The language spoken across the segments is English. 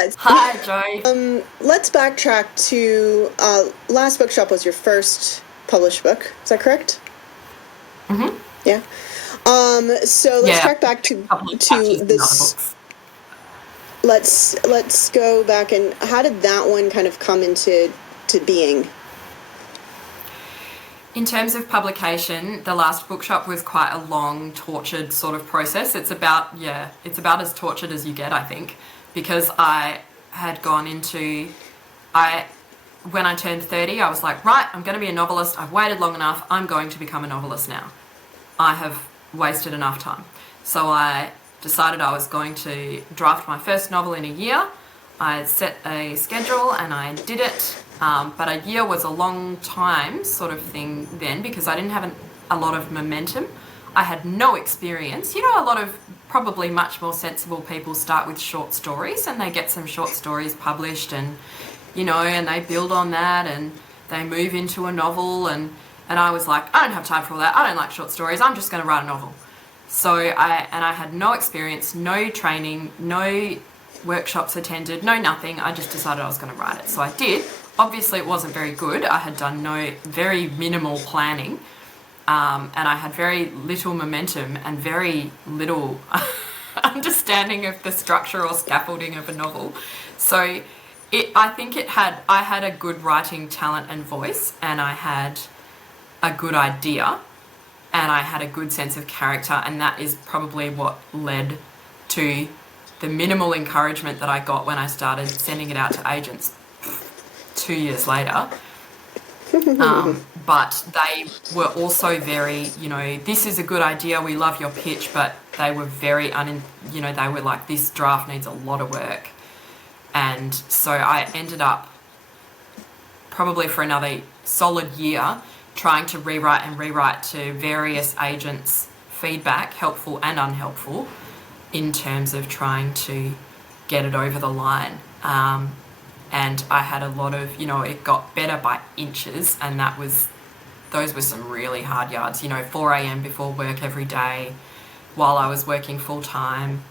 Yeah. Hi, Joy. Let's backtrack to Last Bookshop was your first published book. Is that correct? Mm-hmm. Yeah. So let's Yeah, track back a couple of to chapters in other this. books. Let's go back and how did that one kind of come into being? In terms of publication, the Last Bookshop was quite a long, tortured sort of process. It's about as tortured as you get, I think, because I had gone into, I when I turned 30, I was like, right, I'm going to be a novelist. I've waited long enough. I'm going to become a novelist now. I have wasted enough time. So I decided I was going to draft my first novel in a year. I set a schedule and I did it. But a year was a long time sort of thing then because I didn't have a lot of momentum. I had no experience. You know, a lot of probably much more sensible people start with short stories and they get some short stories published and, you know, and they build on that and they move into a novel and I was like, I don't have time for all that. I don't like short stories. I'm just going to write a novel. So I had no experience, no training, no workshops attended, no nothing. I just decided I was going to write it. So I did. Obviously, it wasn't very good. I had done very minimal planning, and I had very little momentum and very little understanding of the structure or scaffolding of a novel. So I had a good writing talent and voice, and I had a good idea, and I had a good sense of character, and that is probably what led to the minimal encouragement that I got when I started sending it out to agents 2 years later. But they were also very, you know, this is a good idea, we love your pitch, but they were very, they were like, this draft needs a lot of work. And so I ended up probably for another solid year trying to rewrite to various agents' feedback, helpful and unhelpful, in terms of trying to get it over the line. And I had a lot of, you know, it got better by inches, and those were some really hard yards, you know, 4 a.m. before work every day while I was working full time,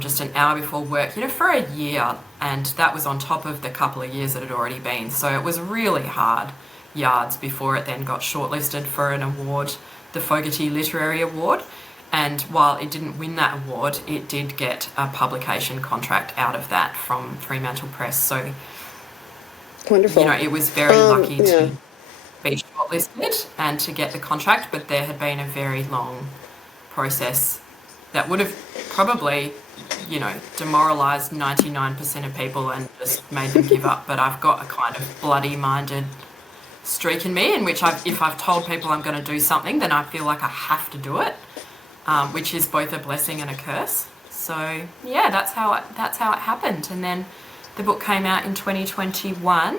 just an hour before work, you know, for a year. And that was on top of the couple of years that had already been. So it was really hard yards before it then got shortlisted for an award, the Fogarty Literary Award. And while it didn't win that award, it did get a publication contract out of that from Fremantle Press. So, Wonderful. you know, it was very lucky to be shortlisted and to get the contract, but there had been a very long process that would have probably, you know, demoralised 99% of people and just made them give up. But I've got a kind of bloody-minded streak in me in which if I've told people I'm going to do something, then I feel like I have to do it. Which is both a blessing and a curse. So yeah, that's how it happened. And then the book came out in 2021,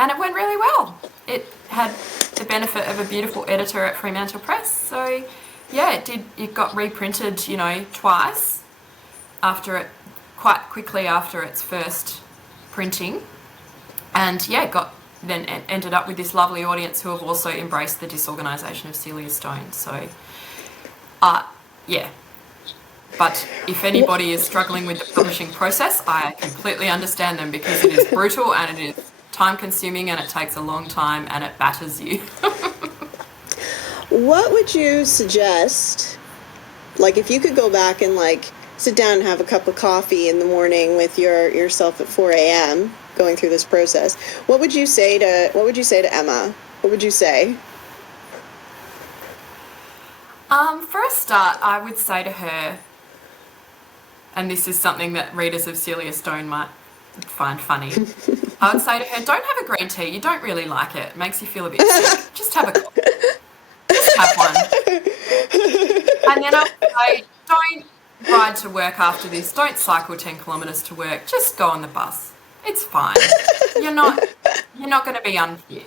and it went really well. It had the benefit of a beautiful editor at Fremantle Press. So yeah, it did. It got reprinted, you know, twice quite quickly after its first printing, and yeah, then ended up with this lovely audience who have also embraced the disorganisation of Celia Stone. So. Yeah, but if anybody is struggling with the publishing process, I completely understand them because it is brutal and it is time-consuming and it takes a long time and it batters you. What would you suggest, like if you could go back and like sit down and have a cup of coffee in the morning with yourself at 4 a.m. going through this process, what would you say to Emma? What would you say? For a start, I would say to her, and this is something that readers of Celia Stone might find funny, I would say to her, don't have a green tea. You don't really like it. It makes you feel a bit sick. Just have a coffee. Just have one. And then I would say, don't ride to work after this. Don't cycle 10 kilometres to work. Just go on the bus. It's fine. You're not going to be unfit.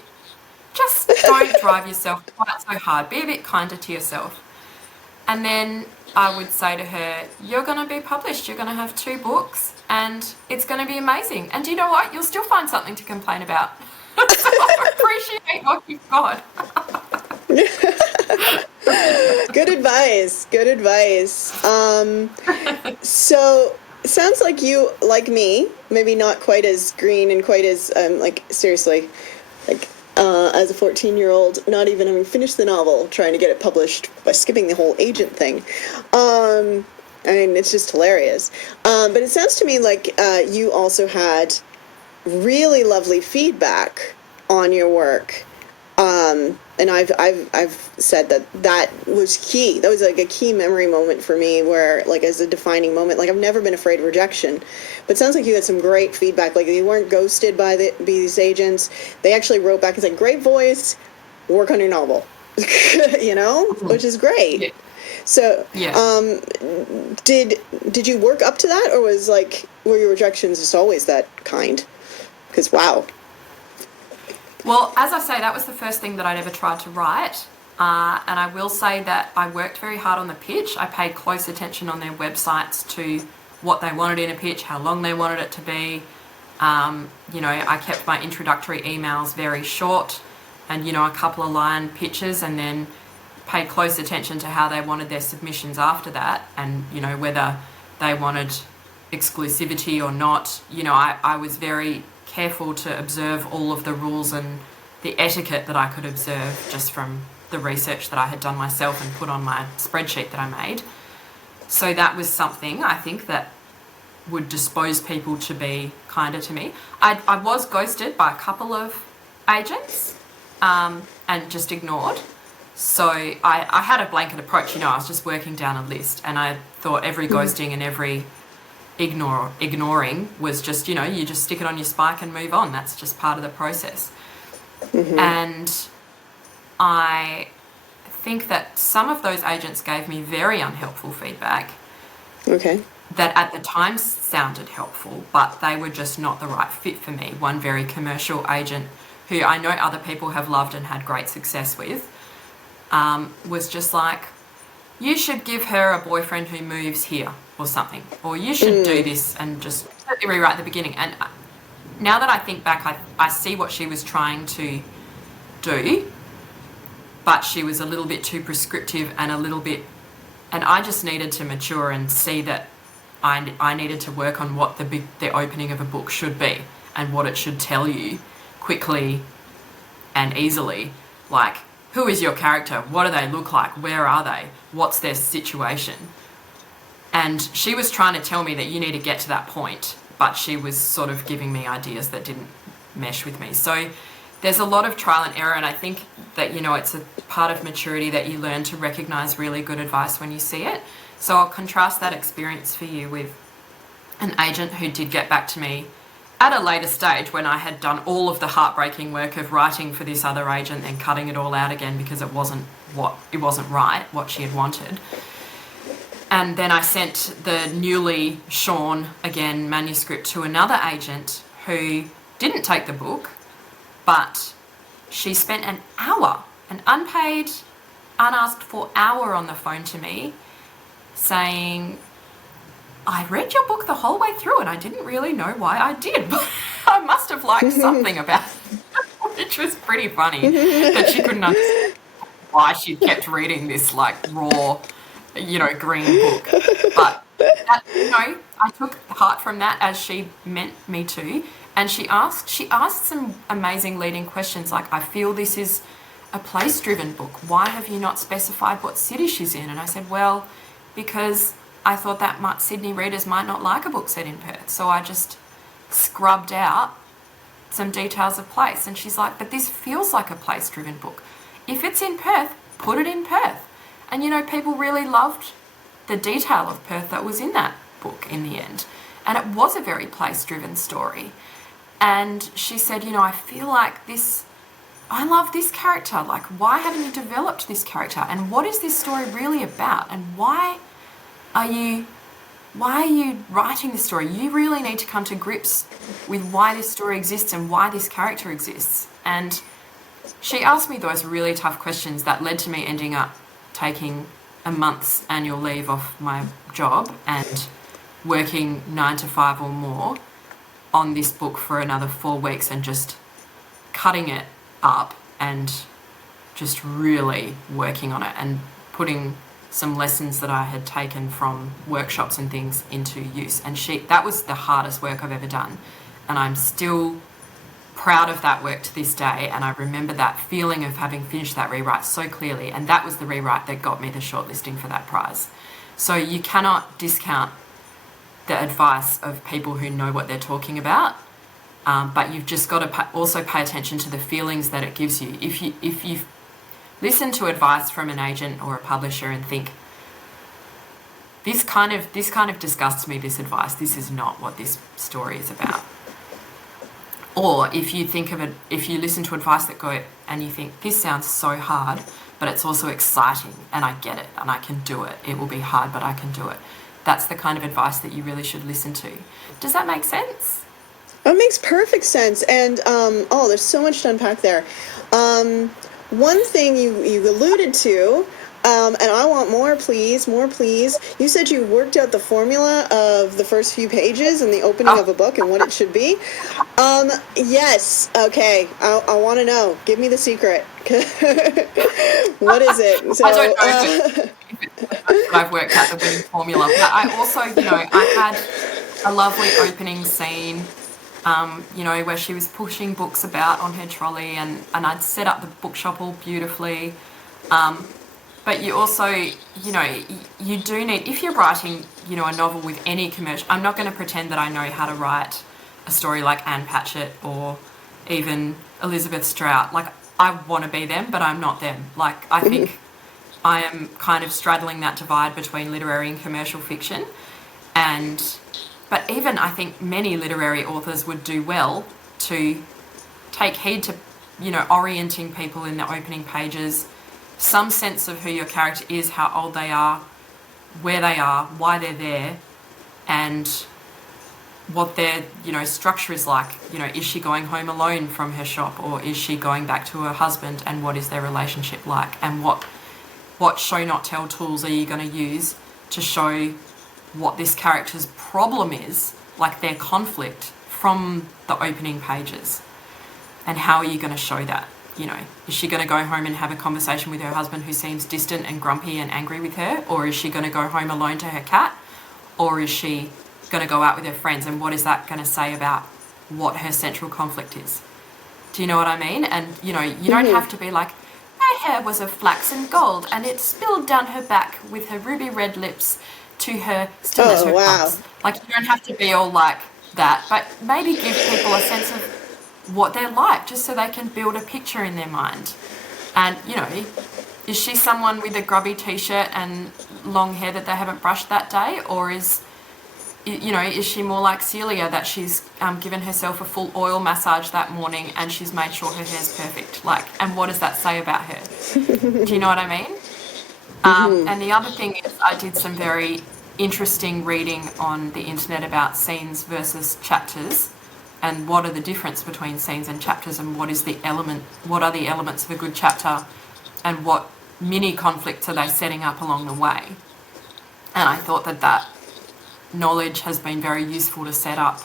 Just don't drive yourself quite so hard. Be a bit kinder to yourself. And then I would say to her, you're going to be published. You're going to have 2 books and it's going to be amazing. And do you know what? You'll still find something to complain about. So appreciate what you've got. Good advice. So it sounds like you, like me, maybe not quite as green and quite as, like, seriously, like, as a 14-year-old, not even having finished the novel, trying to get it published by skipping the whole agent thing. I mean, it's just hilarious. But it sounds to me like you also had really lovely feedback on your work. And I've said that was key. That was like a key memory moment for me, where like as a defining moment. Like I've never been afraid of rejection, but it sounds like you had some great feedback. Like you weren't ghosted by these agents. They actually wrote back and said, "Great voice, work on your novel," you know, which is great. Yeah. So, Yeah. did you work up to that, or were your rejections just always that kind? Because wow. Well, as I say, that was the first thing that I'd ever tried to write. And I will say that I worked very hard on the pitch. I paid close attention on their websites to what they wanted in a pitch, how long they wanted it to be. I kept my introductory emails very short and, a couple of line pitches, and then paid close attention to how they wanted their submissions after that, and, whether they wanted exclusivity or not. I was very careful to observe all of the rules and the etiquette that I could observe just from the research that I had done myself and put on my spreadsheet that I made. So that was something I think that would dispose people to be kinder to me. I was ghosted by a couple of agents and just ignored. So I had a blanket approach, I was just working down a list, and I thought every ghosting and every ignoring was just, you just stick it on your spike and move on. That's just part of the process. And I think that some of those agents gave me very unhelpful feedback. Okay. That at the time sounded helpful, but they were just not the right fit for me. One very commercial agent who I know other people have loved and had great success with was just like, you should give her a boyfriend who moves here or something, or you should do this, and just rewrite the beginning. And now that I think back, I see what she was trying to do, but she was a little bit too prescriptive and and I just needed to mature and see that I needed to work on what the opening of a book should be and what it should tell you quickly and easily. Like, who is your character? What do they look like? Where are they? What's their situation? And she was trying to tell me that you need to get to that point, but she was sort of giving me ideas that didn't mesh with me. So there's a lot of trial and error, and I think that, it's a part of maturity that you learn to recognise really good advice when you see it. So I'll contrast that experience for you with an agent who did get back to me at a later stage when I had done all of the heartbreaking work of writing for this other agent and cutting it all out again because it wasn't right, what she had wanted. And then I sent the newly shorn, again, manuscript to another agent who didn't take the book, but she spent an hour, an unpaid, unasked for hour on the phone to me saying, I read your book the whole way through and I didn't really know why I did, but I must have liked something about it, which was pretty funny, that she couldn't understand why she kept reading this raw, green book. But that, I took heart from that, as she meant me to. And she asked some amazing leading questions, like, I feel this is a place-driven book. Why have you not specified what city she's in? And I said, well, because I thought that Sydney readers might not like a book set in Perth. So I just scrubbed out some details of place. And she's like, but this feels like a place-driven book. If it's in Perth, put it in Perth. And, people really loved the detail of Perth that was in that book in the end. And it was a very place-driven story. And she said, I feel like I love this character. Like, why haven't you developed this character? And what is this story really about? And why are you writing this story? You really need to come to grips with why this story exists and why this character exists. And she asked me those really tough questions that led to me ending up taking a month's annual leave off my job and working 9 to 5 or more on this book for another 4 weeks and just cutting it up and just really working on it and putting some lessons that I had taken from workshops and things into use. And that was the hardest work I've ever done. And I'm still proud of that work to this day. And I remember that feeling of having finished that rewrite so clearly. And that was the rewrite that got me the shortlisting for that prize. So you cannot discount the advice of people who know what they're talking about. But you've just got to also pay attention to the feelings that it gives you. If you listen to advice from an agent or a publisher and think, this kind of disgusts me, this advice, this is not what this story is about. Or if you think of it, if you listen to advice and you think, this sounds so hard, but it's also exciting and I get it and I can do it. It will be hard, but I can do it. That's the kind of advice that you really should listen to. Does that make sense? It makes perfect sense. And, there's so much to unpack there. One thing you alluded to, and I want more, please. You said you worked out the formula of the first few pages in the opening of a book and what it should be. Yes. Okay. I want to know. Give me the secret. What is it? So, I don't know if I've worked out the winning formula, but I also, I had a lovely opening scene, where she was pushing books about on her trolley, and I'd set up the bookshop all beautifully. But you also, you do need, if you're writing, a novel with any commercial, I'm not going to pretend that I know how to write a story like Anne Patchett or even Elizabeth Strout. Like, I want to be them, but I'm not them. Like, I think I am kind of straddling that divide between literary and commercial fiction. But even I think many literary authors would do well to take heed to, orienting people in the opening pages, some sense of who your character is, how old they are, where they are, why they're there, and what their, structure is like. Is she going home alone from her shop, or is she going back to her husband, and what is their relationship like, and what show not tell tools are you going to use to show what this character's problem is, like their conflict, from the opening pages, and how are you going to show that? Is she going to go home and have a conversation with her husband who seems distant and grumpy and angry with her, or is she going to go home alone to her cat, or is she going to go out with her friends, and what is that going to say about what her central conflict is? Do you know what I mean? And you don't have to be like, her hair was of flaxen gold and it spilled down her back with her ruby red lips to her stiletto pumps. Like, you don't have to be all like that, but maybe give people a sense of what they're like, just so they can build a picture in their mind. And is she someone with a grubby t-shirt and long hair that they haven't brushed that day, or is she more like Celia, that she's given herself a full oil massage that morning and she's made sure her hair's perfect? Like, and what does that say about her? Do you know what I mean? And the other thing is, I did some very interesting reading on the internet about scenes versus chapters, and what are the difference between scenes and chapters, and what are the elements of a good chapter, and what mini conflicts are they setting up along the way. And I thought that knowledge has been very useful to set up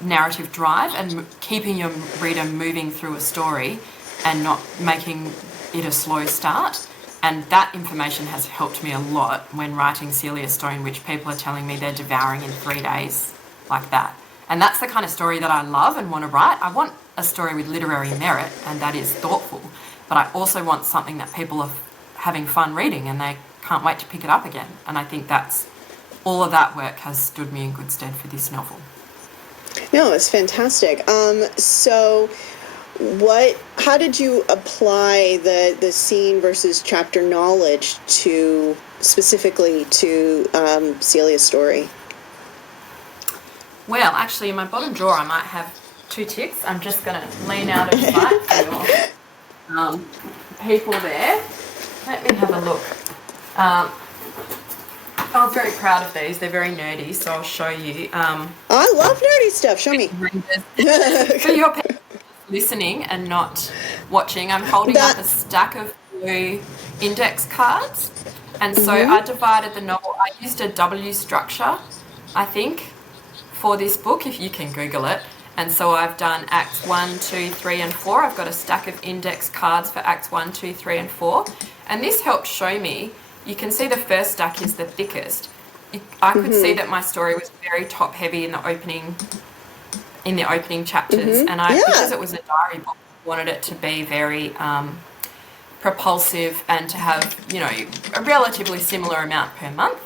narrative drive and keeping your reader moving through a story and not making it a slow start. And that information has helped me a lot when writing Celia Stone, which people are telling me they're devouring in 3 days, like that. And that's the kind of story that I love and want to write. I want a story with literary merit, and that is thoughtful, but I also want something that people are having fun reading and they can't wait to pick it up again. And I think all of that work has stood me in good stead for this novel. No, it's fantastic. So how did you apply the scene versus chapter knowledge specifically to Celia's story? Well, actually, in my bottom drawer, I might have 2 ticks. I'm just going to lean out of sight for your people there. Let me have a look. I'm very proud of these. They're very nerdy, so I'll show you. I love nerdy stuff. Show me. For your people listening and not watching, I'm holding up a stack of blue index cards. And so I divided the novel. I used a W structure, I think, for this book, if you can Google it. And so I've done Acts 1, 2, 3, and 4. I've got a stack of index cards for Acts 1, 2, 3, and 4. And this helped show me you can see the first stack is the thickest. I could see that my story was very top heavy in the opening chapters, and because it was a diary book, I wanted it to be very propulsive and to have, a relatively similar amount per month.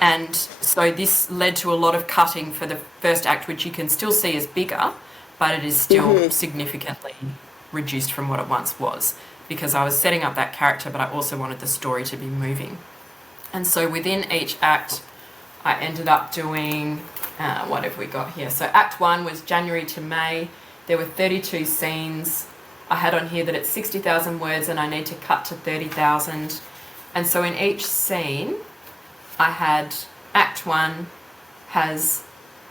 And so this led to a lot of cutting for the first act, which you can still see as bigger, but it is still significantly reduced from what it once was, because I was setting up that character, but I also wanted the story to be moving. And so within each act, I ended up doing, what have we got here? So Act 1 was January to May. There were 32 scenes. I had on here that it's 60,000 words and I need to cut to 30,000. And so in each scene, I had Act 1 has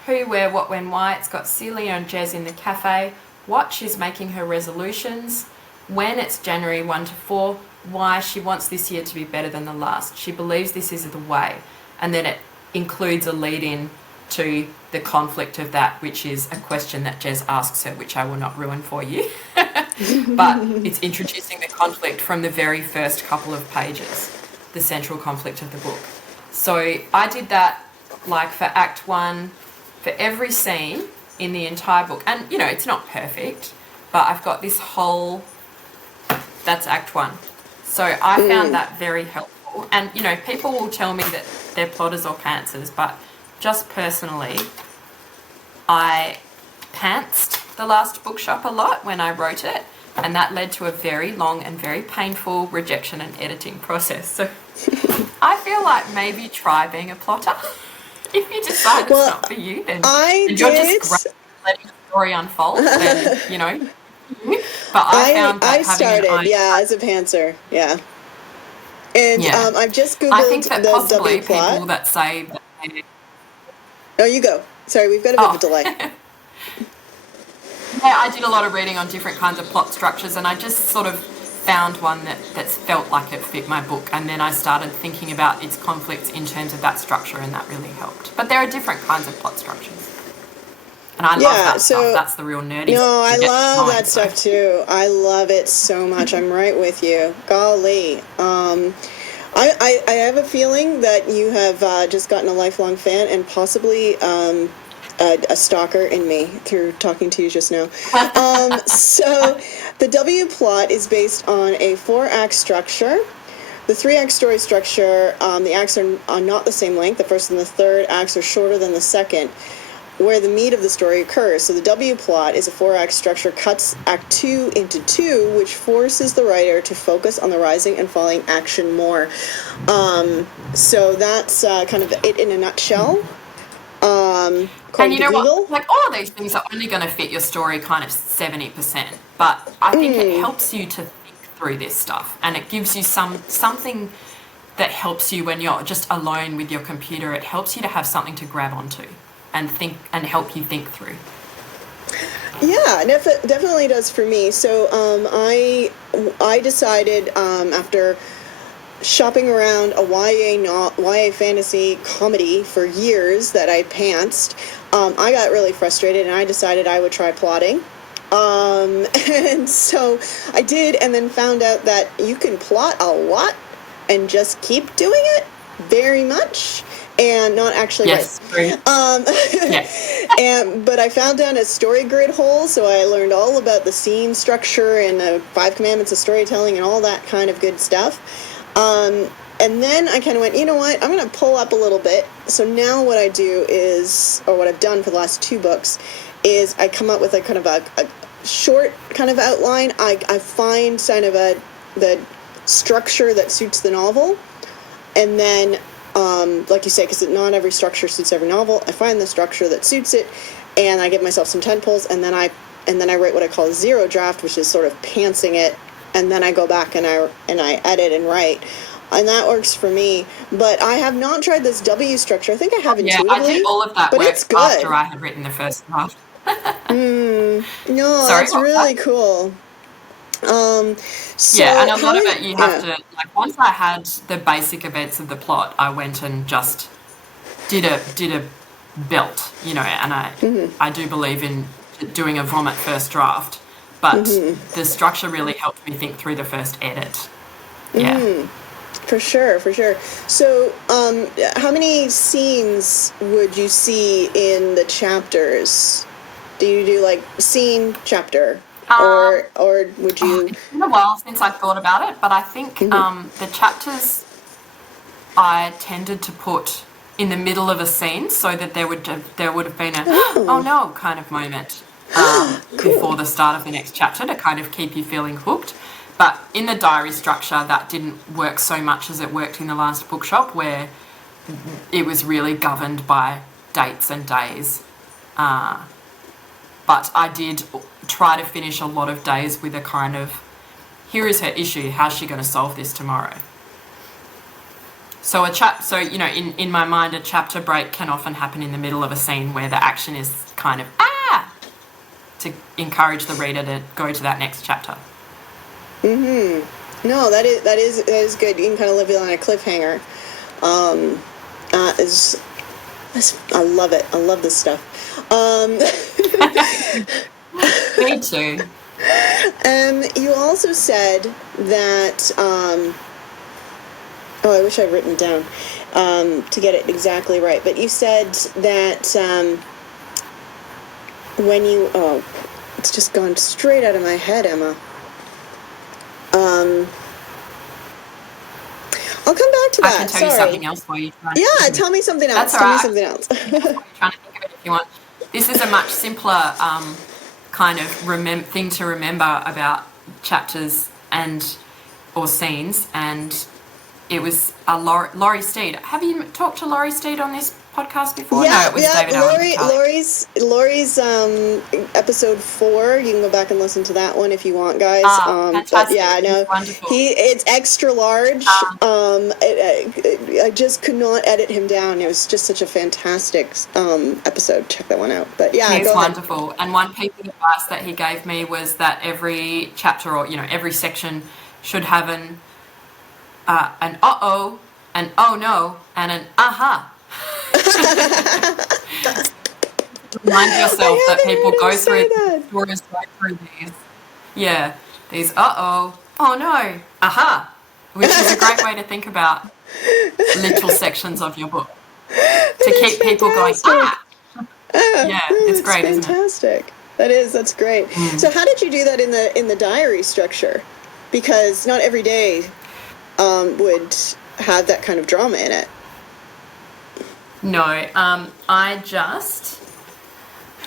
who, where, what, when, why. It's got Celia and Jez in the cafe. What, she's making her resolutions. When, it's January 1 to 4. Why, she wants this year to be better than the last. She believes this is the way. And then it includes a lead-in to the conflict of that, which is a question that Jez asks her, which I will not ruin for you. But it's introducing the conflict from the very first couple of pages, the central conflict of the book. So I did that like for Act 1, for every scene in the entire book. And, it's not perfect, but I've got this whole, that's Act 1. So I found that very helpful. And, people will tell me that they're plotters or pantsers, but just personally, I pantsed The Last Bookshop a lot when I wrote it, and that led to a very long and very painful rejection and editing process. So I feel like maybe try being a plotter. If you decide it's not for you, then you're just letting the story unfold, then, But I found that I started, as a pantser, And I've just Googled I think that the possibly W plot. people that say that they... Oh, you go. Sorry, we've got a bit of a delay. Yeah, I did a lot of reading on different kinds of plot structures, and I just sort of found one that felt like it fit my book, and then I started thinking about its conflicts in terms of that structure, and that really helped. But there are different kinds of plot structures. And I love that stuff. That's the real nerdy stuff. No, I love that stuff too. I love it so much. I'm right with you. Golly. I have a feeling that you have just gotten a lifelong fan and possibly a stalker in me through talking to you just now. So the W plot is based on a 4-act structure. The 3-act story structure, the acts are not the same length. The first and the third acts are shorter than the second, where the meat of the story occurs. So the W plot is a 4-act structure, cuts Act 2 into 2, which forces the writer to focus on the rising and falling action more. So that's kind of it in a nutshell. And you know what? Like, all of these things are only going to fit your story kind of 70%, but I think it helps you to think through this stuff, and it gives you something that helps you when you're just alone with your computer. It helps you to have something to grab onto and think and help you think through. Yeah, definitely does for me. So I decided after shopping around a YA fantasy comedy for years that I pantsed, I got really frustrated and I decided I would try plotting. And so I did, and then found out that you can plot a lot and just keep doing it very much and not actually write. But I found down a story grid hole, so I learned all about the scene structure and the 5 commandments of storytelling and all that kind of good stuff. And then I kind of went, you know what, I'm going to pull up a little bit. So now what I do is, or what I've done for the last 2 books, is I come up with a kind of a short kind of outline. I find kind of the structure that suits the novel. And then, like you say, because not every structure suits every novel, I find the structure that suits it, and I give myself some tentpoles, and then I write what I call a 0 draft, which is sort of pantsing it, and then I go back and I edit and write. And that works for me. But I have not tried this W structure. I think I have intuitively. Yeah, I did all of that but work it's good. after I had written the first draft. No, that's really cool. So and a lot of it you have to, like, once I had the basic events of the plot, I went and just did a belt, and I do believe in doing a vomit first draft, but the structure really helped me think through the first edit. Yeah. For sure, for sure. So, how many scenes would you see in the chapters? Do you do like scene chapter, Um, or would you? it's been a while since I thought about it, but I think Mhm. the chapters I tended to put in the middle of a scene so that there would have been a oh Oh, no kind of moment before cool. the start of the next chapter to kind of keep you feeling hooked. But in the diary structure, that didn't work so much as it worked in the last bookshop, where it was really governed by dates and days. But I did try to finish a lot of days with a kind of, here is her issue, how's she going to solve this tomorrow? So in my mind, a chapter break can often happen in the middle of a scene where the action is kind of to encourage the reader to go to that next chapter. No, that is good. You can kind of leave it on a cliffhanger. Um, is I love it. I love this stuff. Um, Me too. you also said that. Oh, I wish I'd written it down to get it exactly right. But you said that when you it's just gone straight out of my head, Emma. Um, I'll come back to I can that. tell you Sorry. something else while you try and Yeah, think of it. tell me something That's else. all Tell me right. something else. While you're trying to think of it if you want. This is a much simpler kind of thing to remember about chapters and or scenes, and it was Laurie Steed. Have you talked to Laurie Steed on this podcast before? No, Yeah, it was yeah. David Allen Picard. Lori's episode 4. You can go back and listen to that one if you want, guys. But Fantastic. yeah, It's no, wonderful. it's extra large. Um, I just could not edit him down. It was just such a fantastic episode. Check that one out. But yeah, he's go ahead. wonderful. And one piece of advice that he gave me was that every chapter or every section should have an uh-oh, an oh no, and an aha. Remind yourself I that haven't people heard him go say through that. stories go through these uh-oh, oh no, aha, which is a great way to think about little sections of your book to It's keep people going, fantastic. yeah, it's It's great, isn't it? fantastic. That's great. So how did you do that in the diary structure? Because not every day would have that kind of drama in it. No, I just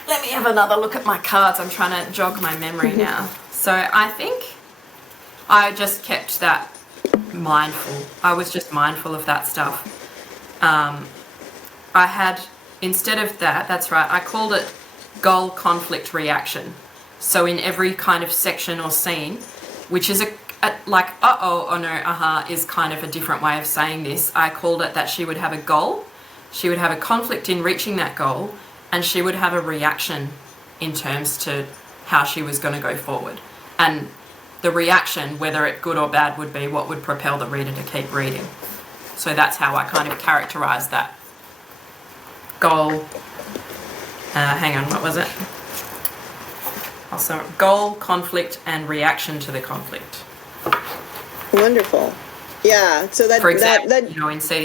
let me have another look at my cards. I'm trying to jog my memory now. So I think I just kept that mindful. I was just mindful of that stuff. I had, instead of that, that's right, I called it goal, conflict, reaction. So in every kind of section or scene, which is like uh-oh, oh no, is kind of a different way of saying this. I called it that she would have a goal, she would have a conflict in reaching that goal, and she would have a reaction in terms to how she was going to go forward. And the reaction, whether it good or bad, would be what would propel the reader to keep reading. So that's how I kind of characterised that goal. Hang on, what was it? Also, goal, conflict, and reaction to the conflict. Wonderful. Yeah. So For example, that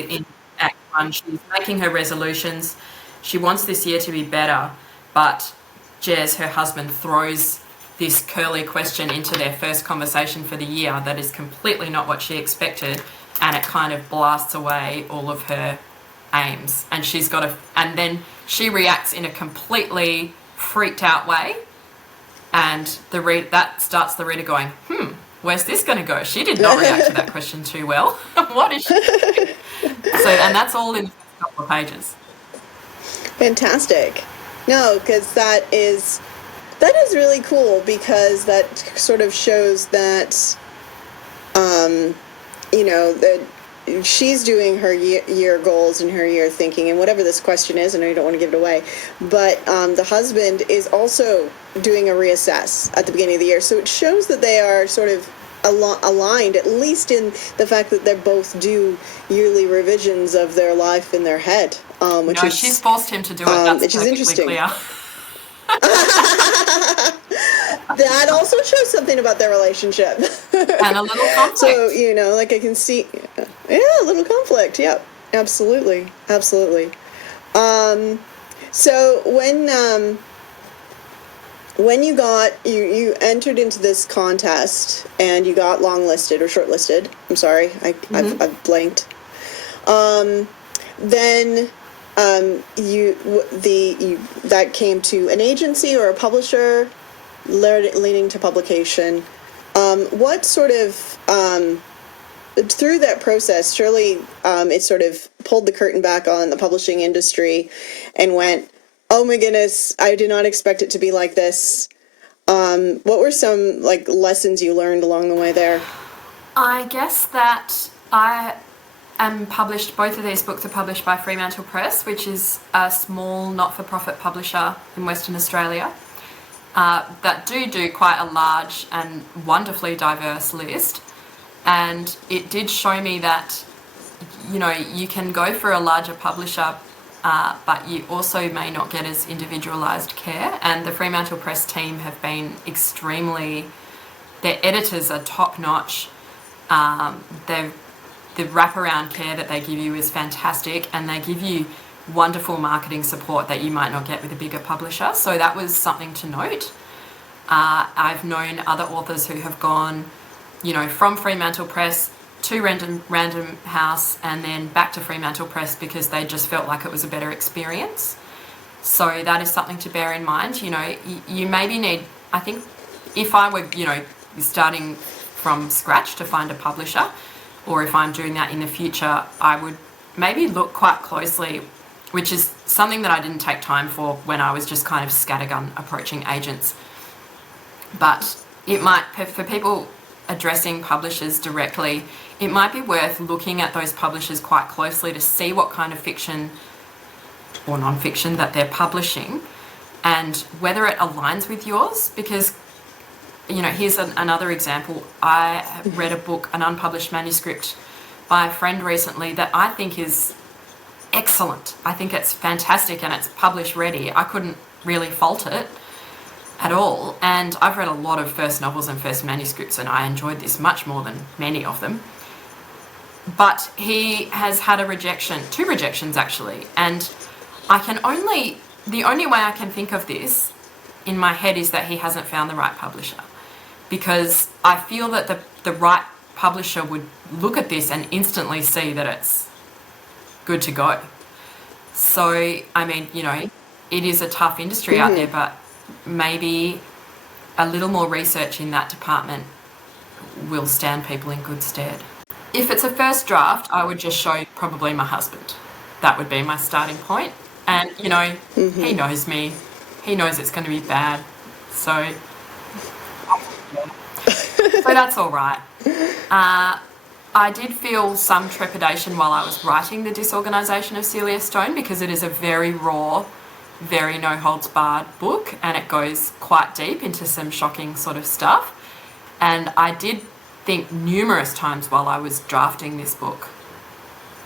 in Act 1, she's making her resolutions. She wants this year to be better, but Jez, her husband, throws this curly question into their first conversation for the year that is completely not what she expected, and it kind of blasts away all of her aims. And and then she reacts in a completely freaked out way, and that starts the reader going, where's this going to go? She did not react to that question too well. What is she doing? And that's all in the first couple of pages. fantastic. No, because that is really cool, because that sort of shows that that she's doing her year goals and her year thinking and whatever this question is. I know you don't want to give it away, but the husband is also doing a reassess at the beginning of the year. So it shows that they are sort of aligned, at least in the fact that they both do yearly revisions of their life in their head. She's forced him to do it. That's which is perfectly interesting. clear. That also shows something about their relationship. And a little conflict. So, like I can see, Yeah, a little conflict. Yep, absolutely, absolutely. Um, so when you entered into this contest and you got longlisted or shortlisted, I'm sorry, I've blanked. Um, then that came to an agency or a publisher, leading to publication. What sort of through that process, surely it sort of pulled the curtain back on the publishing industry and went, oh my goodness, I did not expect it to be like this. What were some like lessons you learned along the way there? I guess that I am published, both of these books are published by Fremantle Press, which is a small not-for-profit publisher in Western Australia that do quite a large and wonderfully diverse list. And it did show me that, you know, you can go for a larger publisher, but you also may not get as individualised care. And the Fremantle Press team have been extremely, their editors are top-notch. The wraparound care that they give you is fantastic, and they give you wonderful marketing support that you might not get with a bigger publisher. So that was something to note. I've known other authors who have gone, you know, from Fremantle Press to Random House and then back to Fremantle Press because they just felt like it was a better experience. So that is something to bear in mind. You know, you maybe need, I think if I were, you know, starting from scratch to find a publisher, or if I'm doing that in the future, I would maybe look quite closely, which is something that I didn't take time for when I was just kind of scattergun approaching agents. But it might, for people addressing publishers directly, it might be worth looking at those publishers quite closely to see what kind of fiction or non-fiction that they're publishing and whether it aligns with yours. Because, you know, here's another example. I read a book, an unpublished manuscript by a friend recently that I think is excellent. I think it's fantastic and it's published ready. I couldn't really fault it at all. And I've read a lot of first novels and first manuscripts, and I enjoyed this much more than many of them. But he has had a rejection, 2 rejections actually, and the only way I can think of this in my head is that he hasn't found the right publisher, because I feel that the right publisher would look at this and instantly see that it's good to go. So, I mean, you know, it is a tough industry out there, but maybe a little more research in that department will stand people in good stead. If it's a first draft, I would just show probably my husband. That would be my starting point. And, you know, he knows me. He knows it's going to be bad. So that's all right. I did feel some trepidation while I was writing The Disorganisation of Celia Stone, because it is a very raw, very no-holds-barred book, and it goes quite deep into some shocking sort of stuff. And I did think numerous times while I was drafting this book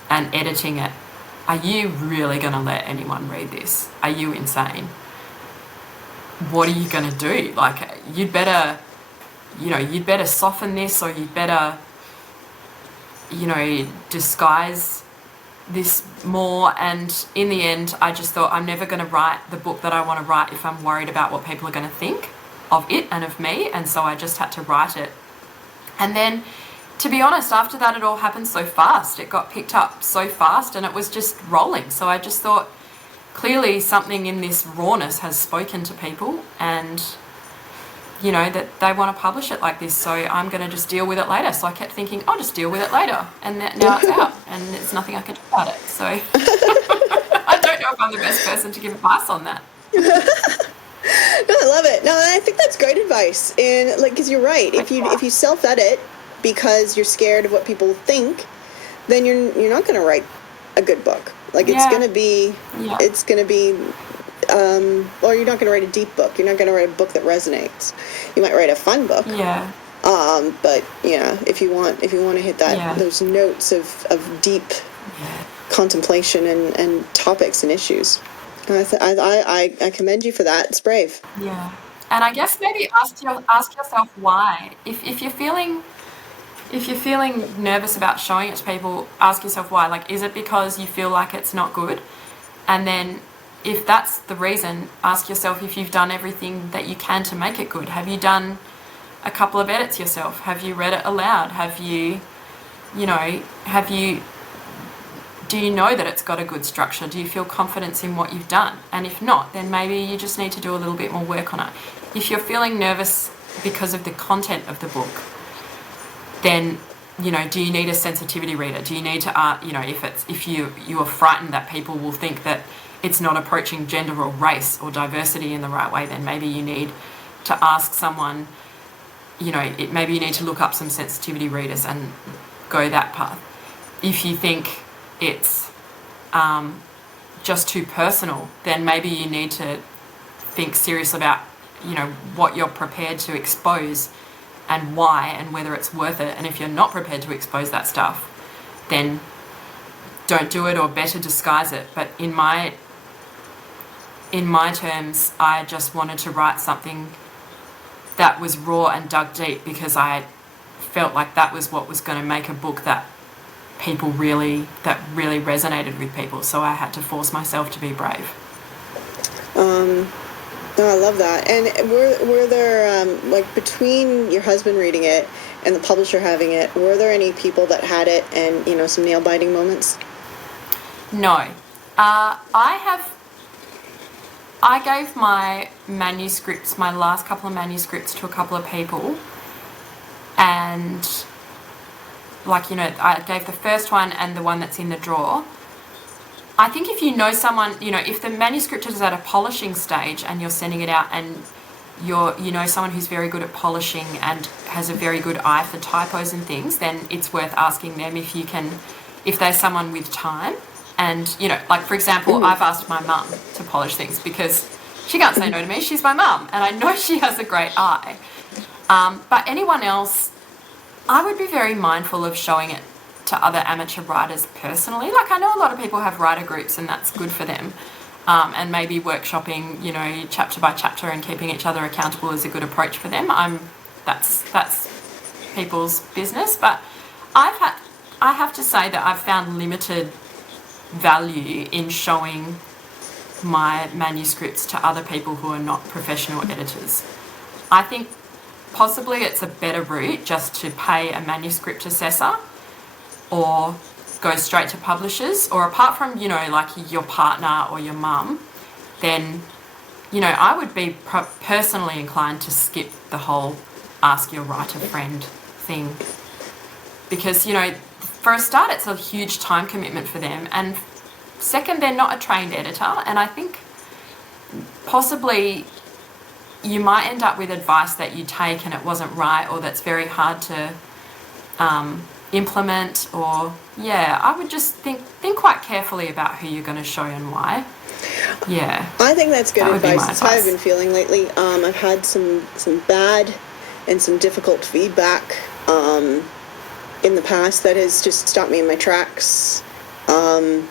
and editing it, are you really going to let anyone read this? Are you insane? What are you going to do? Like, you'd better soften this, or you'd better, you know, disguise this more. And in the end, I just thought, I'm never going to write the book that I want to write if I'm worried about what people are going to think of it and of me. And so I just had to write it. And then, to be honest, after that, it all happened so fast. It got picked up so fast and it was just rolling. So I just thought, clearly something in this rawness has spoken to people, and, you know, that they want to publish it like this. So I'm going to just deal with it later. So I kept thinking, I'll just deal with it later. And now it's out and there's nothing I can do about it. So I don't know if I'm the best person to give advice on that. No, I love it. No, I think that's great advice. And like, because you're right. If you self-edit because you're scared of what people think, then you're not going to write a good book. Like, it's going to be, or you're not going to write a deep book. You're not going to write a book that resonates. You might write a fun book. Yeah. But yeah, if you want to hit that, those notes of deep contemplation and topics and issues. I commend you for that. It's brave. Yeah. And I guess maybe ask yourself why. If you're feeling if you're feeling nervous about showing it to people, ask yourself why. Like, is it because you feel like it's not good? And then if that's the reason, ask yourself if you've done everything that you can to make it good. Have you done a couple of edits yourself? Have you read it aloud? Have you, do you know that it's got a good structure? Do you feel confidence in what you've done? And if not, then maybe you just need to do a little bit more work on it. If you're feeling nervous because of the content of the book, then, do you need a sensitivity reader? Do you need to, if you are frightened that people will think that it's not approaching gender or race or diversity in the right way, then maybe you need to ask someone, maybe you need to look up some sensitivity readers and go that path. If you think it's just too personal, then maybe you need to think seriously about, what you're prepared to expose and why, and whether it's worth it. And if you're not prepared to expose that stuff, then don't do it, or better disguise it. But in my terms, I just wanted to write something that was raw and dug deep, because I felt like that was what was going to make a book that really resonated with people. So I had to force myself to be brave. No, I love that. And were there, between your husband reading it and the publisher having it, were there any people that had it and, some nail-biting moments? No. I gave my manuscripts, my last couple of manuscripts, to a couple of people, and I gave the first one and the one that's in the drawer. I think if you know someone, if the manuscript is at a polishing stage and you're sending it out, and someone who's very good at polishing and has a very good eye for typos and things, then it's worth asking them if there's someone with time. And, for example, I've asked my mum to polish things because she can't say no to me. She's my mum, and I know she has a great eye. But anyone else, I would be very mindful of showing it to other amateur writers personally. Like, I know a lot of people have writer groups, and that's good for them. And maybe workshopping, chapter by chapter and keeping each other accountable is a good approach for them. That's people's business. But I have to say that I've found limited value in showing my manuscripts to other people who are not professional editors. I think possibly it's a better route just to pay a manuscript assessor, or go straight to publishers, or apart from, your partner or your mum, then, I would be personally inclined to skip the whole ask your writer friend thing. Because, for a start, it's a huge time commitment for them. And second, they're not a trained editor. And I think possibly you might end up with advice that you take and it wasn't right, or that's very hard to implement, or I would just think quite carefully about who you're going to show and why. I think that's good advice. That's how I've been feeling lately. I've had some bad and some difficult feedback in the past that has just stopped me in my tracks, and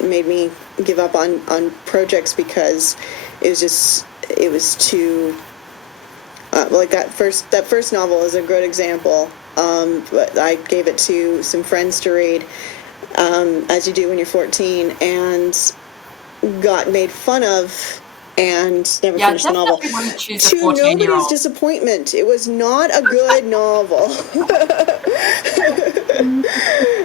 made me give up on projects because it was too that first novel is a good example. But I gave it to some friends to read, as you do when you're 14, and got made fun of and never finished the novel. To nobody's disappointment, it was not a good novel.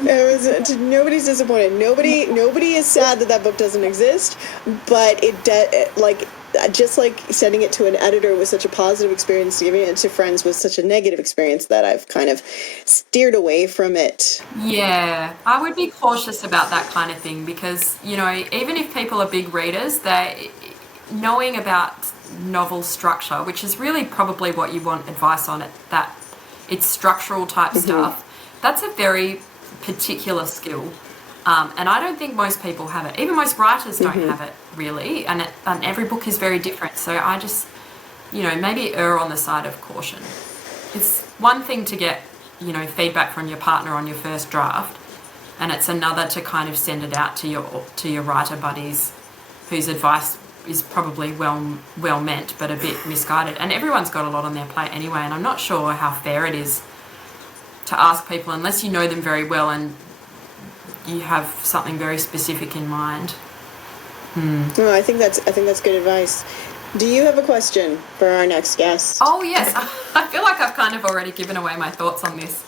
It was to nobody's disappointment. Nobody is sad that book doesn't exist, but just like sending it to an editor was such a positive experience, giving it to friends was such a negative experience that I've kind of steered away from it. Yeah, I would be cautious about that kind of thing, because, even if people are big readers, knowing about novel structure, which is really probably what you want advice on, that it's structural type stuff, that's a very particular skill. And I don't think most people have it. Even most writers don't have it, really. And every book is very different. So I just, maybe err on the side of caution. It's one thing to get, feedback from your partner on your first draft, and it's another to kind of send it out to your writer buddies whose advice is probably well meant but a bit misguided. And everyone's got a lot on their plate anyway, and I'm not sure how fair it is ask people unless you know them very well and you have something very specific in mind. No, I think that's good advice. Do you have a question for our next guest? Oh yes, I feel like I've kind of already given away my thoughts on this.